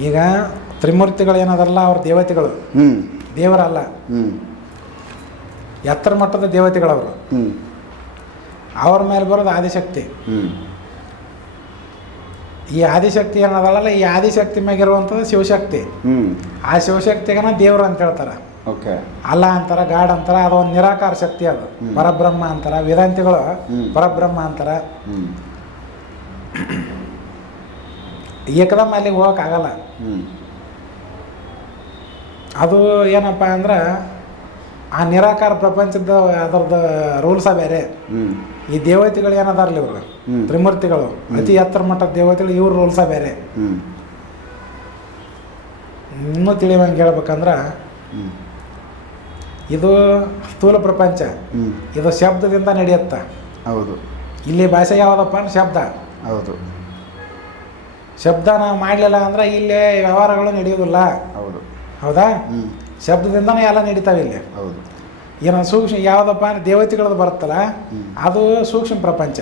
ಈಗ ತ್ರಿಮೂರ್ತಿಗಳು ಏನದಲ್ಲ ಅವ್ರ ದೇವತೆಗಳು? ದೇವರಲ್ಲ. ಎತ್ತರ ಮಟ್ಟದ ದೇವತೆಗಳವರು. ಅವ್ರ ಮೇಲೆ ಬರೋದು ಆದಿಶಕ್ತಿ. ಈ ಆದಿಶಕ್ತಿ ಏನದಲ್ಲ ಈ ಆದಿಶಕ್ತಿ ಮ್ಯಾಗಿರುವಂಥದ್ದು ಶಿವಶಕ್ತಿ. ಆ ಶಿವಶಕ್ತಿಗನ ದೇವರು ಅಂತ ಹೇಳ್ತಾರೆ. ಓಕೆ. ಅಲ್ಲ ಅಂತಾರ ಗಾಡ್ ಅಂತಾರ ಅದು ಒಂದು ನಿರಾಕಾರ ಶಕ್ತಿ ಅದು. ಹ್ಮ್. ಪರಬ್ರಹ್ಮ ಅಂತಾರ ವೇದಾಂತಿಗಳು ಪರಬ್ರಹ್ಮ ಅಂತಾರ. ಏಕದಮ್ ಅಲ್ಲಿಗೆ ಹೋಗೋಕ್ಕಾಗಲ್ಲ ಅದು ಏನಪ್ಪ ಅಂದ್ರೆ ಆ ನಿರಾಕಾರ ಪ್ರಪಂಚದ ಅದರದ್ದು ರೂಲ್ಸ ಬೇರೆ. ಈ ದೇವತೆಗಳು ಏನದಾರಲ್ಲ ಇವರು. ತ್ರಿಮೂರ್ತಿಗಳು. ಅತಿ ಎತ್ತರ ಮಟ್ಟದ ದೇವತೆಗಳು ಇವ್ರ ರೂಲ್ಸ ಬೇರೆ. ಇನ್ನೂ ತಿಳಿವಂಗೆ ಹೇಳ್ಬೇಕಂದ್ರೆ ಇದು ಸ್ಥೂಲ ಪ್ರಪಂಚ. ಇದು ಶಬ್ದದಿಂದ ನಡೆಯುತ್ತೆ. ಹೌದು. ಇಲ್ಲಿ ಭಾಷೆ ಯಾವುದಪ್ಪ ಅಂದ್ರೆ ಶಬ್ದ. ಹೌದು. ಶಬ್ದ ನಾವು ಮಾಡಲಿಲ್ಲ ಅಂದ್ರೆ ಇಲ್ಲಿ ವ್ಯವಹಾರಗಳು ನಡೆಯೋದಿಲ್ಲ ಹೌದು. ಹೌದಾ? ಶಬ್ದದಿಂದನೇ ಎಲ್ಲ ನಡೀತಾವೆ ಇಲ್ಲಿ. ಹೌದು. ಏನೋ ಸೂಕ್ಷ್ಮ ಯಾವುದಪ್ಪ ಅಂದ್ರೆ ದೇವತೆಗಳದ್ದು ಬರುತ್ತಲ್ಲ ಅದು ಸೂಕ್ಷ್ಮ ಪ್ರಪಂಚ.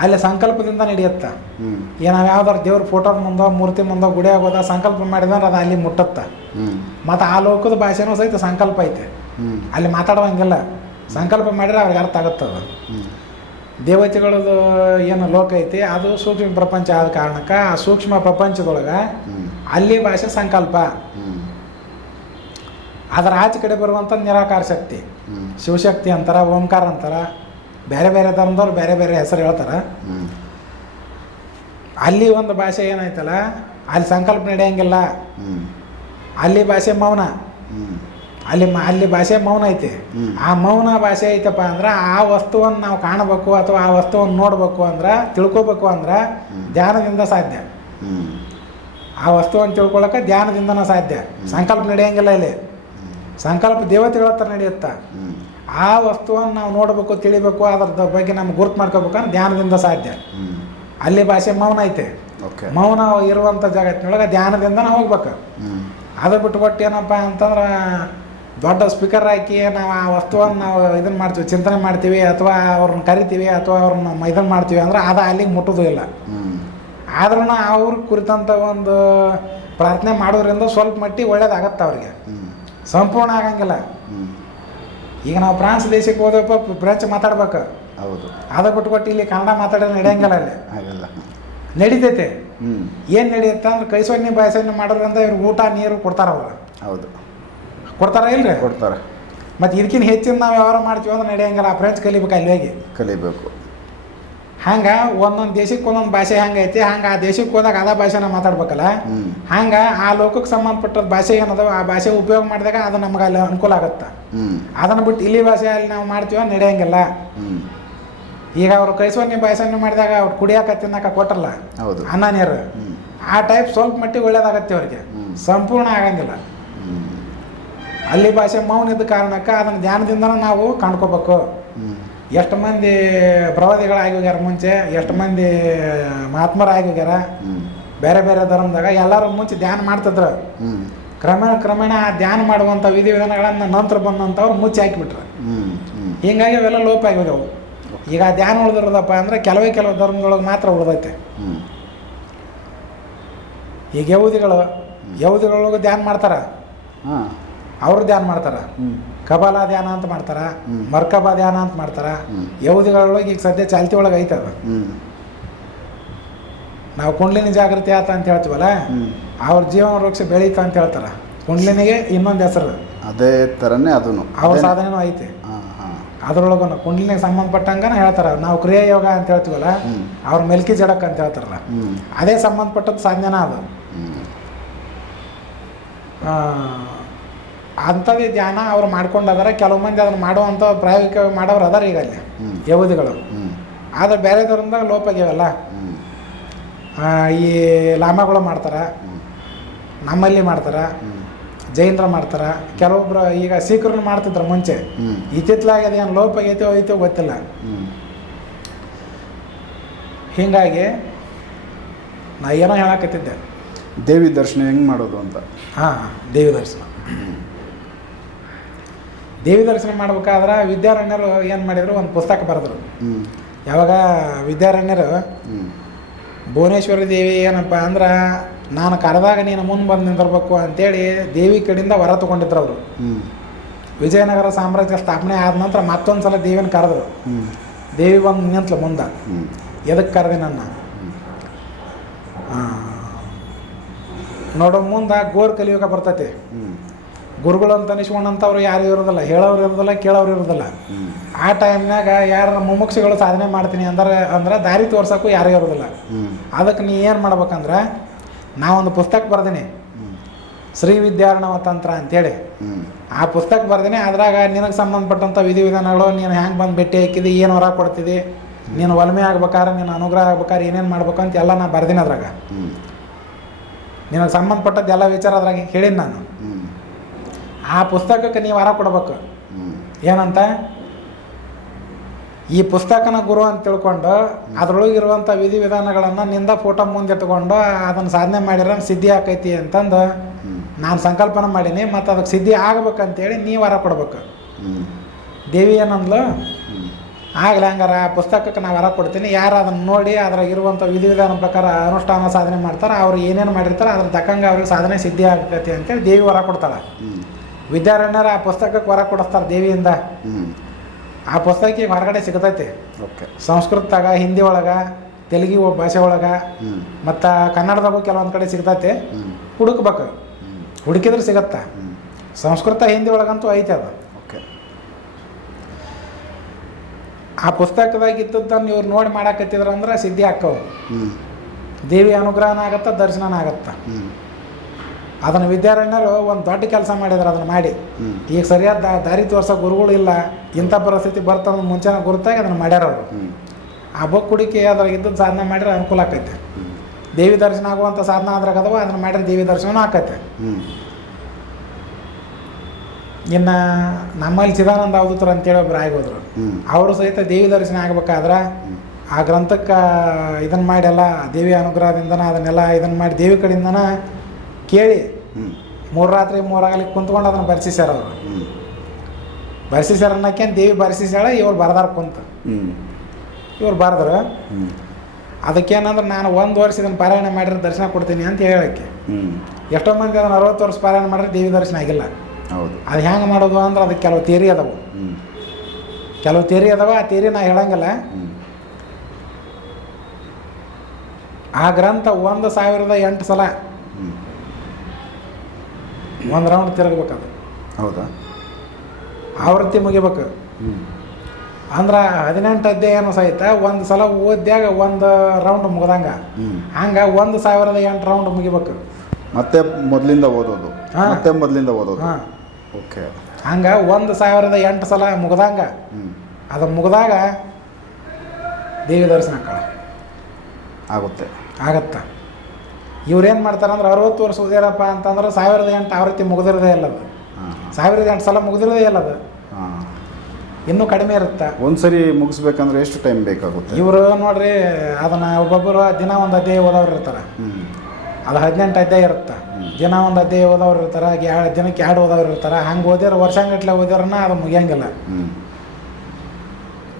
ಅಲ್ಲಿ ಸಂಕಲ್ಪದಿಂದ ನಡೆಯುತ್ತ. ಏನ ಈಗ ನಾವು ಯಾವ್ದಾರು ದೇವ್ರ ಫೋಟೋ ಮುಂದೋ ಮೂರ್ತಿ ಮುಂದೋ ಗುಡಿ ಆಗೋದ ಸಂಕಲ್ಪ ಮಾಡಿದ್ರೆ ಅದು ಅಲ್ಲಿ ಮುಟ್ಟತ್ತ. ಮತ್ತೆ ಆ ಲೋಕದ ಭಾಷೆನೂ ಸಹಿತ ಸಂಕಲ್ಪ ಐತೆ. ಅಲ್ಲಿ ಮಾತಾಡುವಂಗಿಲ್ಲ ಸಂಕಲ್ಪ ಮಾಡಿದ್ರೆ ಅವ್ರಿಗೆ ಅರ್ಥ ಆಗುತ್ತದ. ದೇವತೆಗಳದ್ದು ಏನು ಲೋಕ ಐತಿ ಅದು ಸೂಕ್ಷ್ಮ ಪ್ರಪಂಚ ಆದ ಕಾರಣಕ್ಕೆ ಆ ಸೂಕ್ಷ್ಮ ಪ್ರಪಂಚದೊಳಗೆ ಅಲ್ಲಿ ಭಾಷೆ ಸಂಕಲ್ಪ. ಅದರ ಆಚೆ ಕಡೆ ಬರುವಂಥ ನಿರಾಕಾರ ಶಕ್ತಿ. ಶಿವಶಕ್ತಿ ಅಂತಾರ ಓಂಕಾರ ಅಂತಾರ ಬೇರೆ ಬೇರೆ ಧರ್ಮದವ್ರು ಬೇರೆ ಬೇರೆ ಹೆಸರು ಹೇಳ್ತಾರೆ. ಅಲ್ಲಿ ಒಂದು ಭಾಷೆ ಏನಾಯ್ತಲ್ಲ ಅಲ್ಲಿ ಸಂಕಲ್ಪ ನಡೆಯಂಗಿಲ್ಲ. ಅಲ್ಲಿ ಭಾಷೆ ಮೌನ. ಅಲ್ಲಿ ಅಲ್ಲಿ ಭಾಷೆ ಮೌನ ಐತೆ. ಆ ಮೌನ ಭಾಷೆ ಐತಪ್ಪ ಅಂದ್ರೆ ಆ ವಸ್ತುವನ್ನು ನಾವು ಕಾಣಬೇಕು ಅಥವಾ ಆ ವಸ್ತುವನ್ನು ನೋಡಬೇಕು ಅಂದ್ರೆ ತಿಳ್ಕೊಬೇಕು ಅಂದ್ರೆ ಧ್ಯಾನದಿಂದ ಸಾಧ್ಯ. ಆ ವಸ್ತುವನ್ನು ತಿಳ್ಕೊಳಕ್ಕೆ ಧ್ಯಾನದಿಂದನೂ ಸಾಧ್ಯ. ಸಂಕಲ್ಪ ನಡೆಯಂಗಿಲ್ಲ ಇಲ್ಲಿ. ಸಂಕಲ್ಪ ದೇವತೆಗಳ ಹತ್ರ ನಡೆಯುತ್ತೆ. ಆ ವಸ್ತುವನ್ನು ನಾವು ನೋಡಬೇಕು ತಿಳಿಬೇಕು ಅದರ ಬಗ್ಗೆ ನಮ್ಗೆ ಗುರುತು ಮಾಡ್ಕೋಬೇಕಂದ್ರೆ ಧ್ಯಾನದಿಂದ ಸಾಧ್ಯ. ಅಲ್ಲಿ ಭಾಷೆ ಮೌನ ಐತೆ. ಓಕೆ. ಮೌನ ಇರುವಂಥ ಜಗತ್ತಿನೊಳಗೆ ಧ್ಯಾನದಿಂದ ಧ್ಯಾನದಿಂದನೇ ಹೋಗ್ಬೇಕು. ಅದು ಬಿಟ್ಕೊಟ್ಟು ಏನಪ್ಪ ಅಂತಂದ್ರೆ ದೊಡ್ಡ ಸ್ಪೀಕರ್ ಹಾಕಿ ನಾವು ಆ ವಸ್ತುವನ್ನು ನಾವು ಇದನ್ನು ಮಾಡ್ತೀವಿ ಚಿಂತನೆ ಮಾಡ್ತೀವಿ ಅಥವಾ ಅವ್ರನ್ನ ಕರಿತೀವಿ ಅಥವಾ ಅವ್ರನ್ನ ಇದನ್ನು ಮಾಡ್ತೀವಿ ಅಂದ್ರೆ ಅದು ಅಲ್ಲಿಗೆ ಮುಟ್ಟೋದು ಇಲ್ಲ. ಆದ್ರೂ ಅವ್ರ ಕುರಿತಂಥ ಒಂದು ಪ್ರಾರ್ಥನೆ ಮಾಡೋದ್ರಿಂದ ಸ್ವಲ್ಪ ಮಟ್ಟಿಗೆ ಒಳ್ಳೇದಾಗತ್ತೆ ಅವ್ರಿಗೆ. ಸಂಪೂರ್ಣ ಆಗಂಗಿಲ್ಲ. ಈಗ ನಾವು ಫ್ರಾನ್ಸ್ ದೇಶಕ್ಕೆ ಹೋದಪ್ಪ ಫ್ರೆಂಚ್ ಮಾತಾಡ್ಬೇಕು. ಹೌದು. ಅದು ಬಿಟ್ಕೊಟ್ಟು ಇಲ್ಲಿ ಕನ್ನಡ ಮಾತಾಡೋದು ನಡೆಯಂಗಿಲ್ಲ ಅಲ್ಲಿ. ನಡೀತೈತೆ. ಏನು ನಡೆಯುತ್ತೆ ಅಂದ್ರೆ ಕೈ ಸೊನ್ನೆ ಬಾಯಿ ಸೊನ್ನೆ ಮಾಡೋದ್ರಿಂದ ಇವ್ರಿಗೆ ಊಟ ನೀರು ಕೊಡ್ತಾರೆ ಅವ್ರು. ಹೌದು. ಕೊಡ್ತಾರ ಇಲ್ರಿ? ಕೊಡ್ತಾರೆ. ಮತ್ತು ಇದಕ್ಕಿಂತ ಹೆಚ್ಚಿನ ನಾವು ವ್ಯವಹಾರ ಮಾಡ್ತೀವಿ ಅಂದ್ರೆ ನಡೆಯಂಗಿಲ್ಲ. ಆ ಫ್ರೆಂಚ್ ಕಲಿಬೇಕು ಅಲ್ಲಿ ಹೋಗಿ. ಕಲಿಬೇಕು. ಹಂಗೆ ಒಂದೊಂದು ದೇಶಕ್ಕೆ ಒಂದೊಂದು ಭಾಷೆ ಹಂಗೈತಿ ಹಂಗೆ ಆ ದೇಶಕ್ಕೆ ಹೋದಾಗ ಅದ ಭಾಷೆನ ಮಾತಾಡ್ಬೇಕಲ್ಲ? ಹಂಗೆ ಆ ಲೋಕಕ್ಕೆ ಸಂಬಂಧಪಟ್ಟ ಭಾಷೆ ಏನದ ಆ ಭಾಷೆ ಉಪಯೋಗ ಮಾಡಿದಾಗ ಅದು ನಮ್ಗೆ ಅಲ್ಲಿ ಅನುಕೂಲ ಆಗುತ್ತೆ. ಅದನ್ನು ಬಿಟ್ಟು ಇಲ್ಲಿ ಭಾಷೆ ಅಲ್ಲಿ ನಾವು ಮಾಡ್ತೀವ ನಡೆಯಂಗಿಲ್ಲ. ಈಗ ಅವರು ಕೈಸೋನಿ ಭಾಷೆನ ಮಾಡಿದಾಗ ಅವ್ರು ಕುಡಿಯಾಕ ತಿನ್ನಕ ಕೊಟ್ಟಲ್ಲ ಹೌದು. ಅನ್ನ ನೀರು ಆ ಟೈಪ್ ಸ್ವಲ್ಪ ಮಟ್ಟಿಗೆ ಒಳ್ಳೇದಾಗತ್ತೆ ಅವ್ರಿಗೆ. ಸಂಪೂರ್ಣ ಆಗಂಗಿಲ್ಲ. ಅಲ್ಲಿ ಭಾಷೆ ಮೌನ ಇದ್ದ ಕಾರಣಕ್ಕೆ ಅದನ್ನು ಧ್ಯಾನದಿಂದನೂ ನಾವು ಕಾಣ್ಕೋಬೇಕು. ಎಷ್ಟು ಮಂದಿ ಪ್ರವಾದಿಗಳಾಗಿ ಹೋಗ್ಯಾರ ಮುಂಚೆ ಎಷ್ಟು ಮಂದಿ ಮಹಾತ್ಮರಾಗಿ ಹೋಗ್ಯಾರ ಬೇರೆ ಬೇರೆ ಧರ್ಮದಾಗ ಎಲ್ಲರೂ ಮುಂಚೆ ಧ್ಯಾನ ಮಾಡ್ತಿದ್ರು. ಕ್ರಮೇಣ ಕ್ರಮೇಣ ಆ ಧ್ಯಾನ ಮಾಡುವಂಥ ವಿಧಿವಿಧಾನಗಳನ್ನು ನಂತರ ಬಂದಂಥವ್ರು ಮುಚ್ಚಿ ಹಾಕಿಬಿಟ್ರು. ಹ್ಞೂ ಅವೆಲ್ಲ ಲೋಪ ಆಗಿ ಹೋಗ್ಯಾವು. ಈಗ ಆ ಧ್ಯಾನ ಉಳಿದಿರೋದಪ್ಪ ಅಂದರೆ ಕೆಲವೇ ಕೆಲವು ಧರ್ಮದೊಳಗೆ ಮಾತ್ರ ಉಳಿದೈತೆ. ಈಗ ಯೌದಿಗಳು ಯಹೂದಿಗಳೊಳಗೆ ಧ್ಯಾನ ಮಾಡ್ತಾರೆ. ಹಾಂ. ಅವರು ಧ್ಯಾನ ಮಾಡ್ತಾರ. ಕಬಾಲ ಧ್ಯಾನ ಅಂತ ಮಾಡ್ತಾರ. ಮರ್ಕಬ ಧ್ಯಾನ ಅಂತ ಮಾಡ್ತಾರ. ಯೌದಿಗಳೊಳಗೆ ಈಗ ಸದ್ಯ ಚಾಲ್ತಿ ಒಳಗೆ ಐತೆ ಅದು. ನಾವು ಕುಂಡ್ಲಿನ ಜಾಗೃತಿ ಆತ ಅಂತ ಹೇಳ್ತೀವಲ್ಲ? ಅವ್ರ ಜೀವನ ವೃಕ್ಷ ಬೆಳೀತ ಅಂತ ಹೇಳ್ತಾರ. ಕುಂಡ್ಲಿನಿಗೆ ಇನ್ನೊಂದು ಹೆಸರು. ಅದೇ ಥರನೇ ಅದೂ ಅವ್ರ ಸಾಧನೆನೂ ಐತೆ. ಅದ್ರೊಳಗೂ ಕುಂಡ್ಲಿನಿಗೆ ಸಂಬಂಧಪಟ್ಟಂಗನ ಹೇಳ್ತಾರ. ನಾವು ಕ್ರಿಯಾ ಯೋಗ ಅಂತ ಹೇಳ್ತೀವಲ್ಲ. ಅವ್ರ ಮೆಲ್ಕಿ ಜಡಕ್ ಅಂತ ಹೇಳ್ತಾರಲ್ಲ? ಅದೇ ಸಂಬಂಧಪಟ್ಟದ್ದು ಸಾಧನೆನ ಅದು. ಅಂಥದ್ದು ಧ್ಯಾನ ಅವ್ರು ಮಾಡ್ಕೊಂಡದಾರ ಕೆಲವು ಮಂದಿ ಅದನ್ನು ಮಾಡುವಂಥ ಪ್ರಾಯೋಗಿಕ ಮಾಡೋರು ಅದಾರ ಈಗ ಅಲ್ಲಿ ಯಹೂದಿಗಳು. ಆದರೆ ಬೇರೆ ಲೋಪ ಆಗ್ಯಾವಲ್ಲ ಈ ಲಾಮಗಳು ಮಾಡ್ತಾರೆ ನಮ್ಮಲ್ಲಿ ಮಾಡ್ತಾರೆ ಜೈನರು ಮಾಡ್ತಾರೆ ಕೆಲವೊಬ್ರು ಈಗ ಸಿಖ್ರನ್ನ ಮಾಡ್ತಿದ್ರು ಮುಂಚೆ. ಏನು ಅದೇನು ಲೋಪ ಆಗೈತೋ ಐತೋ ಗೊತ್ತಿಲ್ಲ. ಹೀಗಾಗಿ ನಾ ಏನೋ ಹೇಳಕತ್ತಿದ್ದೆ. ದೇವಿ ದರ್ಶನ ಹೆಂಗೆ ಮಾಡೋದು ಅಂತ? ಹಾಂ ದೇವಿ ದರ್ಶನ. ದೇವಿ ದರ್ಶನ ಮಾಡ್ಬೇಕಾದ್ರೆ ವಿದ್ಯಾರಣ್ಯರು ಏನು ಮಾಡಿದ್ರು? ಒಂದು ಪುಸ್ತಕ ಬರೆದ್ರು. ಯಾವಾಗ ವಿದ್ಯಾರಣ್ಯರು ಭುವನೇಶ್ವರಿ ದೇವಿ ಏನಪ್ಪ ಅಂದ್ರೆ ನಾನು ಕರೆದಾಗ ನೀನು ಮುಂದೆ ಬಂದು ನಿಂದಿರ್ಬೇಕು ಅಂತೇಳಿ ದೇವಿ ಕಡೆಯಿಂದ ವರ ತಗೊಂಡಿದ್ರು ಅವರು. ವಿಜಯನಗರ ಸಾಮ್ರಾಜ್ಯ ಸ್ಥಾಪನೆ ಆದ ನಂತರ ಮತ್ತೊಂದು ಸಲ ದೇವಿನ ಕರೆದ್ರು. ದೇವಿ ಬಂದು ನಿಂತಲು ಮುಂದೆ. ಎದಕ್ಕೆ ಕರೆದೆ ನನ್ನ? ನೋಡೋ ಮುಂದೆ ಗೋರ್ ಕಲಿಯೋಕೆ ಬರ್ತೈತಿ. ಗುರುಗಳು ಅಂತ ಅನಿಸ್ಕೊಂಡಂಥವ್ರು ಯಾರು ಇರೋದಿಲ್ಲ ಹೇಳೋರು ಇರೋದಿಲ್ಲ ಕೇಳೋರು ಇರೋದಿಲ್ಲ. ಆ ಟೈಮ್ನಾಗ ಯಾರು ಮುಮುಕ್ಷಿಗಳು ಸಾಧನೆ ಮಾಡ್ತೀನಿ ಅಂದ್ರೆ ಅಂದ್ರೆ ದಾರಿ ತೋರ್ಸೋಕ್ಕೂ ಯಾರೂ ಇರೋದಿಲ್ಲ. ಅದಕ್ಕೆ ನೀ ಏನು ಮಾಡ್ಬೇಕಂದ್ರೆ ನಾವೊಂದು ಪುಸ್ತಕ ಬರ್ದೀನಿ. ಶ್ರೀ ವಿದ್ಯಾರ್ಣವ ತಂತ್ರ ಅಂತೇಳಿ. ಆ ಪುಸ್ತಕ ಬರ್ದೀನಿ ಅದ್ರಾಗ ನಿನಗೆ ಸಂಬಂಧಪಟ್ಟಂಥ ವಿಧಿವಿಧಾನಗಳು ನೀನು ಹೆಂಗೆ ಬಂದು ಭೇಟಿ ಹಾಕಿದಿ ಏನು ಹೊರ ಕೊಡ್ತಿದ್ದಿ ನೀನು ಒಲಮೆ ಆಗ್ಬೇಕಾದ್ರೆ ನೀನು ಅನುಗ್ರಹ ಆಗ್ಬೇಕಾದ್ರೆ ಏನೇನು ಮಾಡ್ಬೇಕು ಅಂತ ಎಲ್ಲ ನಾ ಬರ್ದೀನಿ ಅದ್ರಾಗ. ನಿನಗೆ ಸಂಬಂಧಪಟ್ಟದ್ದು ಎಲ್ಲ ವಿಚಾರ ಅದ್ರಾಗ ಹೇಳಿನಿ ನಾನು. ಆ ಪುಸ್ತಕಕ್ಕೆ ನೀವು ಹೊರ ಕೊಡ್ಬೇಕು. ಏನಂತ? ಈ ಪುಸ್ತಕನ ಗುರು ಅಂತ ತಿಳ್ಕೊಂಡು ಅದ್ರೊಳಗಿರುವಂಥ ವಿಧಿವಿಧಾನಗಳನ್ನು ನಿಂದ ಫೋಟೋ ಮುಂದೆ ಇಟ್ಕೊಂಡು ಅದನ್ನು ಸಾಧನೆ ಮಾಡಿರ ಸಿದ್ಧಿ ಆಕೈತಿ ಅಂತಂದು ನಾನು ಸಂಕಲ್ಪನ ಮಾಡೀನಿ ಮತ್ತು ಅದಕ್ಕೆ ಸಿದ್ಧಿ ಆಗ್ಬೇಕಂತೇಳಿ ನೀವು ವರ ಕೊಡ್ಬೇಕು. ದೇವಿ ಏನಂದ್ಲು? ಆಗ್ಲಿ ಹಂಗಾರ ಆ ಪುಸ್ತಕಕ್ಕೆ ನಾವು ವರ ಕೊಡ್ತೀನಿ. ಯಾರು ಅದನ್ನು ನೋಡಿ ಅದ್ರಾಗ ಇರುವಂಥ ವಿಧಿವಿಧಾನ ಪ್ರಕಾರ ಅನುಷ್ಠಾನ ಸಾಧನೆ ಮಾಡ್ತಾರೆ ಅವ್ರು ಏನೇನು ಮಾಡಿರ್ತಾರೆ ಅದ್ರ ತಕ್ಕಂಗೆ ಅವ್ರಿಗೆ ಸಾಧನೆ ಸಿದ್ಧಿ ಆಗ್ತೈತಿ ಅಂತೇಳಿ ದೇವಿ ವರ ಕೊಡ್ತಾಳೆ. ವಿದ್ಯಾರಣ್ಯರ ಆ ಪುಸ್ತಕಕ್ಕೆ ಹೊರ ಕೊಡಿಸ್ತಾರೆ ದೇವಿಯಿಂದ. ಆ ಪುಸ್ತಕ ಈಗ ಹೊರಗಡೆ ಸಿಗತೈತೆ. ಓಕೆ. ಸಂಸ್ಕೃತದಾಗ ಹಿಂದಿ ಒಳಗೆ ತೆಲುಗು ಭಾಷೆ ಒಳಗೆ ಮತ್ತು ಕನ್ನಡದಾಗೂ ಕೆಲವೊಂದು ಕಡೆ ಸಿಗ್ತೈತಿ. ಹುಡುಕ್ಬೇಕು. ಹುಡುಕಿದ್ರೆ ಸಿಗತ್ತೆ. ಸಂಸ್ಕೃತ ಹಿಂದಿ ಒಳಗಂತೂ ಐತೆ ಅದು. ಓಕೆ. ಆ ಪುಸ್ತಕದಾಗ ಇದ್ದದ್ದನ್ನು ಇವ್ರು ನೋಡಿ ಮಾಡಾಕತ್ತಿದ್ರ ಅಂದ್ರೆ ಸಿದ್ಧಿ ಹಾಕವು ದೇವಿ ಅನುಗ್ರಹನ ಆಗತ್ತ ದರ್ಶನನ ಆಗತ್ತ. ಅದನ್ನು ವಿದ್ಯಾರಣ್ಯರು ಒಂದು ದೊಡ್ಡ ಕೆಲಸ ಮಾಡಿದ್ರು ಅದನ್ನು ಮಾಡಿ. ಈಗ ಸರಿಯಾದ ದಾರಿ ತೋರ್ಸೋ ಗುರುಗಳು ಇಲ್ಲ ಇಂಥ ಪರಿಸ್ಥಿತಿ ಬರ್ತಂದ್ರೆ ಮುಂಚೆನ ಗುರುತಾಗಿ ಅದನ್ನು ಮಾಡ್ಯಾರ ಅವರು. ಆ ಬುಕ್ ಹುಡುಕಿ ಅದ್ರಾಗ ಇದ್ದದ್ದು ಸಾಧನೆ ಮಾಡಿದ್ರೆ ಅನುಕೂಲ ಆಕೈತೆ. ದೇವಿ ದರ್ಶನ ಆಗುವಂಥ ಸಾಧನ ಅದ್ರಾಗ ಅದಾವ ಅದನ್ನು ಮಾಡಿದ್ರೆ ದೇವಿ ದರ್ಶನ ಆಕೈತೆ. ಇನ್ನು ನಮ್ಮಲ್ಲಿ ಚಿದಾನಂದ ಅವಧೂತರು ಅಂತೇಳಿ ಒಬ್ರು ಆಗೋದ್ರು. ಅವರು ಸಹಿತ ದೇವಿ ದರ್ಶನ ಆಗ್ಬೇಕಾದ್ರೆ ಆ ಗ್ರಂಥಕ್ಕೆ ಇದನ್ನು ಮಾಡಿ ಎಲ್ಲ ದೇವಿ ಅನುಗ್ರಹದಿಂದನ ಅದನ್ನೆಲ್ಲ ಇದನ್ನು ಮಾಡಿ ದೇವಿ ಕಡೆಯಿಂದನ ಕೇಳಿ. ಮೂರು ರಾತ್ರಿ ಮೂರಾಗಲಿ ಕುಂತ್ಕೊಂಡು ಅದನ್ನು ಬರ್ಸಿಸ್ಯಾರ ಅವರು. ಹ್ಞೂ ಬರ್ಸಿಸ್ಯಾರ ಅನ್ನಕ್ಕೇನು ದೇವಿ ಬರ್ಸಿಸ್ಯಾಳ ಇವ್ರು ಬರ್ದಾರ ಕುಂತ. ಇವ್ರು ಬರ್ದ್ರು. ಅದಕ್ಕೇನಂದ್ರೆ ನಾನು ಒಂದು ವರ್ಷ ಇದನ್ನು ಪಾರಾಯಣ ಮಾಡಿದ್ರೆ ದರ್ಶನ ಕೊಡ್ತೀನಿ ಅಂತ ಹೇಳಕ್ಕೆ. ಎಷ್ಟೋ ಮಂದಿ ಅದನ್ನು ಅರವತ್ತು ವರ್ಷ ಪಾರಾಯಣ ಮಾಡಿದ್ರೆ ದೇವಿ ದರ್ಶನ ಆಗಿಲ್ಲ. ಹೌದು. ಅದು ಹೆಂಗೆ ಮಾಡೋದು ಅಂದ್ರೆ ಅದಕ್ಕೆ ಕೆಲವು ತೇರಿ ಅದಾವು. ಕೆಲವು ತೇರಿ ಅದಾವ ಆ ತೇರಿ ನಾ ಹೇಳಂಗಿಲ್ಲ. ಆ ಗ್ರಂಥ ಒಂದು ಸಾವಿರದ ಎಂಟು ಸಲ ಒಂದು ರೌಂಡ್ ತಿರುಗ್ಬೇಕದು ಹೌದಾ? ಆವೃತ್ತಿ ಮುಗಿಬೇಕು. ಅಂದ್ರೆ ಹದಿನೆಂಟು ಅಧ್ಯಾಯನೂ ಸಹಿತ ಒಂದು ಸಲ ಓದ್ಯಾಗ ಒಂದು ರೌಂಡ್ ಮುಗ್ದಂಗ. ಹಂಗೆ ಒಂದು ಸಾವಿರದ ಎಂಟು ರೌಂಡ್ ಮುಗಿಬೇಕು. ಮತ್ತೆ ಮೊದಲಿಂದ ಓದೋದು. ಮತ್ತೆ ಮೊದಲಿಂದ ಓದೋದು? ಹಾಂ. ಓಕೆ. ಹಂಗೆ ಒಂದು ಸಾವಿರದ ಎಂಟು ಸಲ ಮುಗ್ದಂಗ. ಅದು ಮುಗ್ದಾಗ ದೇವಿ ದರ್ಶನ ಕಳ ಆಗುತ್ತೆ. ಆಗತ್ತ? ಇವ್ರೇನು ಮಾಡ್ತಾರೆ ಅಂದ್ರೆ ಅರವತ್ತು ವರ್ಷ ಓದ್ಯಾರಪ್ಪ ಅಂತಂದ್ರೆ ಸಾವಿರದ ಎಂಟು ಆವೃತ್ತಿ ಮುಗಿದಿರೋದೇ ಇಲ್ಲ ಅದು. ಸಾವಿರದ ಎಂಟು ಸಲ ಮುಗಿದಿರೋದೇ ಇಲ್ಲ ಅದು. ಇನ್ನೂ ಕಡಿಮೆ ಇರುತ್ತೆ. ಒಂದು ಸರಿ ಮುಗಿಸ್ಬೇಕಂದ್ರೆ ಎಷ್ಟು ಟೈಮ್ ಬೇಕಾಗುತ್ತೆ? ಇವರು ನೋಡ್ರಿ ಅದನ್ನ ಒಬ್ಬೊಬ್ಬರು ದಿನ ಒಂದು ಅಧ್ಯಾಯ ಓದೋರು ಇರ್ತಾರೆ. ಅದು ಹದಿನೆಂಟು ಅಧ್ಯಾಯ ಇರುತ್ತೆ. ದಿನ ಒಂದು ಅಧ್ಯಾಯ ಓದೋರು ಇರ್ತಾರೆ ಎರಡು ದಿನಕ್ಕೆ ಎರಡು ಓದೋರು ಇರ್ತಾರೆ. ಹಂಗೆ ಓದ್ಯಾರ ವರ್ಷಂಗಟ್ಲೆ ಓದ್ಯಾರನ್ನ ಅದು ಮುಗಿಯಂಗಿಲ್ಲ.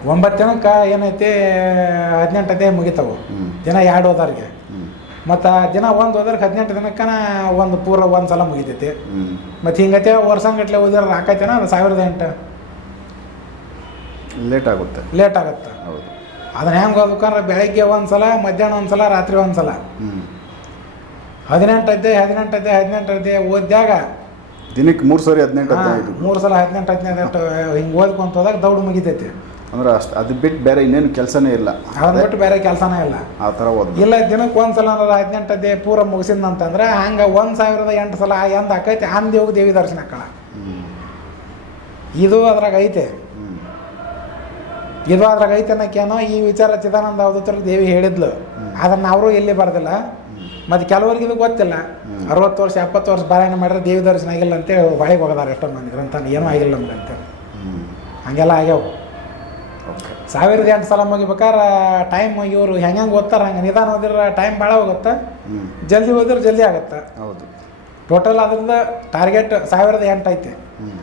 ಒಂಬತ್ತು ಜನಕ್ಕೆ ಏನೈತಿ ಹದಿನೆಂಟು ಅಧ್ಯಾಯ ಮುಗಿತಾವು. ದಿನ ಎರಡು ಓದೋರಿಗೆ. ಮತ್ತು ದಿನ ಒಂದು ಹೋದ್ರೆ ಹದಿನೆಂಟು ದಿನಕ್ಕನ ಒಂದು ಪೂರ ಒಂದು ಸಲ ಮುಗಿತೈತಿ. ಮತ್ತು ಹಿಂಗತೆ ವರ್ಷಂಗಟ್ಲೆ ಹೋದ್ರೆ ಹಾಕೈತೇನ ಅದು ಸಾವಿರದ ಎಂಟು. ಲೇಟ್ ಆಗುತ್ತೆ. ಲೇಟ್ ಆಗುತ್ತೆ. ಹೌದು. ಅದನ್ನ ಹೆಂಗೆ ಓದ್ಬೇಕಂದ್ರೆ ಬೆಳಗ್ಗೆ ಒಂದು ಸಲ ಮಧ್ಯಾಹ್ನ ಒಂದು ಸಲ ರಾತ್ರಿ ಒಂದು ಸಲ. ಹದಿನೆಂಟು ಅದ್ದೆ ಹದಿನೆಂಟು ಅದ್ದೆ ಹದಿನೆಂಟು ಅದ್ದೆ ಓದ್ದಾಗ ದಿನಕ್ಕೆ ಮೂರು ಸರಿ ಹದಿನೆಂಟು ಮೂರು ಸಲ ಹದಿನೆಂಟು ಹದಿನೆಂಟು ಹಿಂಗೆ ಓದ್ಕೊಂತ ಹೋದಾಗ ದೌಡ್ ಮುಗಿತೈತಿ. ಅಂದ್ರೆ ಅಷ್ಟು ಅದು ಬಿಟ್ಟು ಬೇರೆ ಇನ್ನೇನು ಕೆಲಸನೇ ಇಲ್ಲ. ಬಿಟ್ಟು ಬೇರೆ ಕೆಲಸನೇ ಇಲ್ಲ. ಆ ಥರ ಓದ್ ಇಲ್ಲ ದಿನಕ್ಕೆ ಒಂದು ಸಲ ಅಂದ್ರೆ ಹದಿನೆಂಟು ದೇ ಪೂರ ಮುಗಿಸಿದ್ನಂತಂದ್ರೆ ಹಂಗೆ ಒಂದು ಸಾವಿರದ ಎಂಟು ಸಲ ಎಂದ ಆಕೈತಿ ಹೋಗಿ ದೇವಿ ದರ್ಶನ ಕಳ ಇದು ಅದ್ರಾಗ ಐತೆ. ಇದು ಅದ್ರಾಗ ಐತೆ ಅನ್ನಕ್ಕೇನೋ ಈ ವಿಚಾರ ಚಿದಾನಂದ ಅವಧೂತರಿಗೆ ದೇವಿ ಹೇಳಿದ್ಲು. ಅದನ್ನು ಅವರು ಎಲ್ಲಿ ಬರ್ದಿಲ್ಲ. ಮತ್ತು ಕೆಲವರಿಗೆ ಇದು ಗೊತ್ತಿಲ್ಲ. ಅರವತ್ತು ವರ್ಷ ಎಪ್ಪತ್ತು ವರ್ಷ ಬಾರಾಯಣ ಮಾಡಿದ್ರೆ ದೇವಿ ದರ್ಶನ ಆಗಿಲ್ಲ ಅಂತೇಳಿ ಬಾಯಿಗೆ ಹೋಗದಾರೆ ಎಷ್ಟೊಂದು ಮಂದಿ ಗ್ರಂಥ ಏನೂ ಆಗಿಲ್ಲ ನಮ್ಗೆ ಅಂತೇಳಿ. ಹಂಗೆಲ್ಲ ಆಗ್ಯಾವ. ಸಾವಿರದ ಎಂಟು ಸಲ ಮುಗಿಬೇಕಾರೆ ಟೈಮ್ ಇವರು ಹೆಂಗೆ ಓದ್ತಾರೆ ಹಂಗೆ ನಿಧಾನ ಓದಿದ್ರೆ ಟೈಮ್ ಭಾಳ ಹೋಗುತ್ತೆ. ಜಲ್ದಿ ಓದಿದ್ರೆ ಜಲ್ದಿ ಆಗುತ್ತೆ. ಹೌದು. ಟೋಟಲ್ ಅದರಿಂದ ಟಾರ್ಗೆಟ್ ಸಾವಿರದ ಎಂಟು ಐತೆ.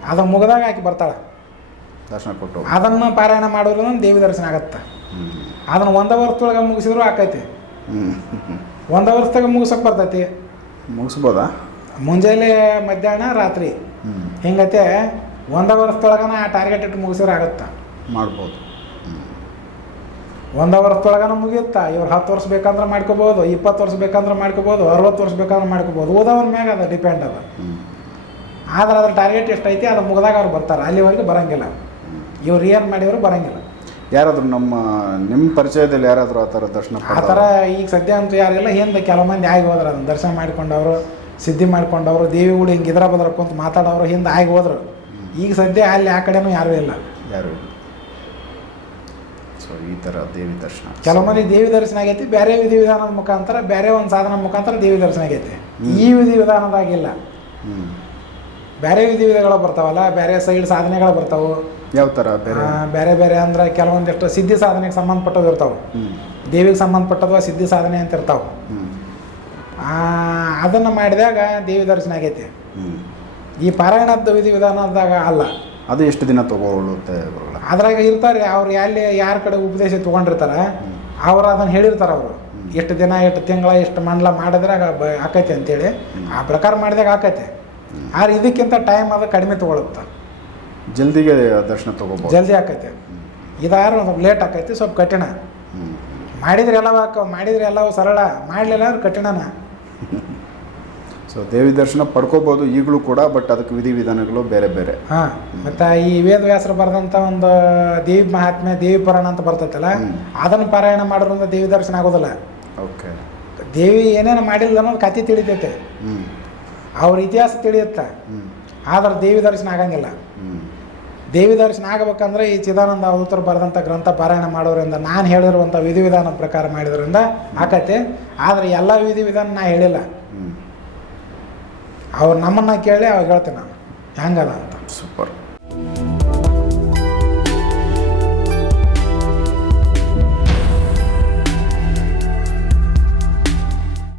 ಅದು ಮುಗಿದಾಗ ಆಕಿ ಬರ್ತಾಳೆ. ದರ್ಶನ ಕೊಟ್ಟು. ಅದನ್ನು ಪಾರಾಯಣ ಮಾಡೋದ್ರಿಂದ ದೇವಿ ದರ್ಶನ ಆಗತ್ತೆ. ಅದನ್ನು ಒಂದು ವರ್ಷದೊಳಗೆ ಮುಗಿಸಿದ್ರು ಆಕೈತಿ. ಒಂದು ವರ್ಷದಾಗ ಮುಗಿಸೋಕೆ ಬರ್ತೈತಿ. ಮುಗಿಸ್ಬೋದಾ? ಮುಂಜಾನೆ ಮಧ್ಯಾಹ್ನ ರಾತ್ರಿ. ಹಿಂಗತೆ? ಒಂದು ವರ್ಷದೊಳಗನ ಆ ಟಾರ್ಗೆಟ್ ಇಟ್ಟು ಮುಗಿಸಿದ್ರೆ ಆಗತ್ತೆ. ಮಾಡ್ಬೋದು. ಒಂದು ವರ್ಷದೊಳಗನ ಮುಗಿಯುತ್ತಾ. ಇವ್ರು ಹತ್ತು ವರ್ಷ ಬೇಕಂದ್ರೆ ಮಾಡ್ಕೋಬೋದು ಇಪ್ಪತ್ತು ವರ್ಷ ಬೇಕಂದ್ರೆ ಮಾಡ್ಕೋಬೋದು ಅರವತ್ತು ವರ್ಷ ಬೇಕಂದ್ರೆ ಮಾಡ್ಕೋಬೋದು. ಓದೋವ್ರ ಮ್ಯಾಗ ಅದ ಡಿಪೆಂಡ್ ಅದ. ಆದ್ರೆ ಅದ್ರ ಟಾರ್ಗೆಟ್ ಎಷ್ಟೈತಿ ಅದು ಮುಗಿದಾಗ ಅವ್ರು ಬರ್ತಾರೆ. ಅಲ್ಲಿವರೆಗೆ ಬರಂಗಿಲ್ಲ. ಇವ್ರು ಏನು ಮಾಡಿದ್ರು ಬರಂಗಿಲ್ಲ. ಯಾರಾದರೂ ನಮ್ಮ ನಿಮ್ಮ ಪರಿಚಯದಲ್ಲಿ ಯಾರಾದರೂ ಆ ಥರ ದರ್ಶನ ಆ ಥರ ಈಗ ಸದ್ಯ ಅಂತೂ ಯಾರಿಲ್ಲ ಹಿಂದೆ ಕೆಲವು ಮಂದಿ ಆಗಿ ಹೋದ್ರು ಅದನ್ನು. ದರ್ಶನ ಮಾಡ್ಕೊಂಡವರು ಸಿದ್ಧಿ ಮಾಡ್ಕೊಂಡವರು ದೇವಿಗಳು ಹಿಂಗೆ ಇದ್ರ ಬದ್ರ ಕುಂತ ಮಾತಾಡೋರು ಹಿಂದೆ ಆಗಿ ಹೋದ್ರು. ಈಗ ಸದ್ಯ ಅಲ್ಲಿ ಆ ಕಡೆನೂ ಯಾರೂ ಇಲ್ಲ. ಯಾರು ಸೊ ಈ ಥರ ದೇವಿ ದರ್ಶನ. ಕೆಲವು ಮಂದಿ ದೇವಿ ದರ್ಶನ ಆಗೈತಿ ಬೇರೆ ವಿಧಿ ವಿಧಾನದ ಮುಖಾಂತರ ಬೇರೆ ಒಂದು ಸಾಧನ ಮುಖಾಂತರ ದೇವಿ ದರ್ಶನ ಆಗೈತಿ. ಈ ವಿಧಿ ವಿಧಾನದಾಗಿಲ್ಲ ಹ್ಞೂ ಬೇರೆ ವಿಧಿ ವಿಧಗಳು ಬರ್ತಾವಲ್ಲ ಬೇರೆ ಸೈಡ್ ಸಾಧನೆಗಳು ಬರ್ತಾವೆ. ಯಾವ ಥರ ಬೇರೆ? ಬೇರೆ ಬೇರೆ ಅಂದ್ರೆ ಕೆಲವೊಂದಿಷ್ಟು ಸಿದ್ಧಿ ಸಾಧನೆಗೆ ಸಂಬಂಧಪಟ್ಟದ್ದು ಇರ್ತಾವೆ. ದೇವಿಗೆ ಸಂಬಂಧಪಟ್ಟದ ಸಿದ್ಧಿ ಸಾಧನೆ ಅಂತ ಇರ್ತಾವೆ. ಅದನ್ನು ಮಾಡಿದಾಗ ದೇವಿ ದರ್ಶನ ಆಗೈತಿ. ಈ ಪಾರಾಯಣದ ವಿಧಿ ವಿಧಾನದಾಗ ಅಲ್ಲ. ಅದು ಎಷ್ಟು ದಿನ ತಗೊಳ್ಳುತ್ತೆ ಗುರುಗಳ? ಅದ್ರಾಗ ಇರ್ತಾರೆ ಅವ್ರು ಎಲ್ಲಿ ಯಾರ ಕಡೆ ಉಪದೇಶ ತೊಗೊಂಡಿರ್ತಾರೆ ಅವ್ರು ಅದನ್ನು ಹೇಳಿರ್ತಾರೆ ಅವರು. ಎಷ್ಟು ದಿನ ಎಷ್ಟು ತಿಂಗಳ ಎಷ್ಟು ಮಂಡಲ ಮಾಡಿದ್ರಾಗ ಆಕೈತೆ ಅಂತೇಳಿ. ಆ ಪ್ರಕಾರ ಮಾಡಿದಾಗ ಆಕೈತೆ. ಆದ್ರೆ ಇದಕ್ಕಿಂತ ಟೈಮ್ ಅದು ಕಡಿಮೆ ತೊಗೊಳುತ್ತೆ. ಜಲ್ದಿಗೆ ದರ್ಶನ ತಗೋಬೋದು. ಜಲ್ದಿ ಆಕೈತೆ. ಇದಾರು ಸ್ವಲ್ಪ ಲೇಟ್ ಆಕೈತಿ ಸ್ವಲ್ಪ ಕಠಿಣ. ಮಾಡಿದ್ರೆ ಎಲ್ಲವೂ ಆಕ ಮಾಡಿದ್ರೆ ಎಲ್ಲವೂ ಸರಳ. ಮಾಡಲಿಲ್ಲ ಅಂದ್ರೆ ಕಠಿಣನ. ಸೊ ದೇವಿ ದರ್ಶನ ಪಡ್ಕೋಬಹುದು ಈಗಲೂ ಕೂಡ ಬಟ್ ಅದಕ್ಕೆ ವಿಧಿವಿಧಾನಗಳು ಬೇರೆ ಬೇರೆ. ಹಾಂ ಮತ್ತು ಈ ವೇದವ್ಯಾಸರು ಬರೆದಂಥ ಒಂದು ದೇವಿ ಮಹಾತ್ಮೆ ದೇವಿ ಪುರಾಣ ಅಂತ ಬರ್ತೈತಲ್ಲ. ಅದನ್ನು ಪಾರಾಯಣ ಮಾಡೋದ್ರಿಂದ ದೇವಿ ದರ್ಶನ ಆಗೋದಿಲ್ಲ. ಓಕೆ ದೇವಿ ಏನೇನು ಮಾಡಿಲ್ಲ ಅನ್ನೋದು ಕತೆ ತಿಳಿತೈತೆ. ಅವ್ರ ಇತಿಹಾಸ ತಿಳಿಯುತ್ತೆ? ಆದ್ರೆ ದೇವಿ ದರ್ಶನ ಆಗಂಗಿಲ್ಲ. ದೇವಿ ದರ್ಶನ ಆಗಬೇಕಂದ್ರೆ ಈ ಚಿದಾನಂದ ಅವತರು ಬರೆದಂಥ ಗ್ರಂಥ ಪಾರಾಯಣ ಮಾಡೋದ್ರಿಂದ ನಾನು ಹೇಳಿರುವಂಥ ವಿಧಿವಿಧಾನ ಪ್ರಕಾರ ಮಾಡಿದ್ರಿಂದ ಆಕತೆ ಆದರೆ ಎಲ್ಲ ವಿಧಿವಿಧಾನ ನಾ ಹೇಳಿಲ್ಲ. ಅವ್ರು ನಮ್ಮನ್ನು ಕೇಳಿ ಅವಾಗ ಹೇಳ್ತೀನಿ ನಾನು. ಹೆಂಗದ ಅಂತ. ಸೂಪರ್.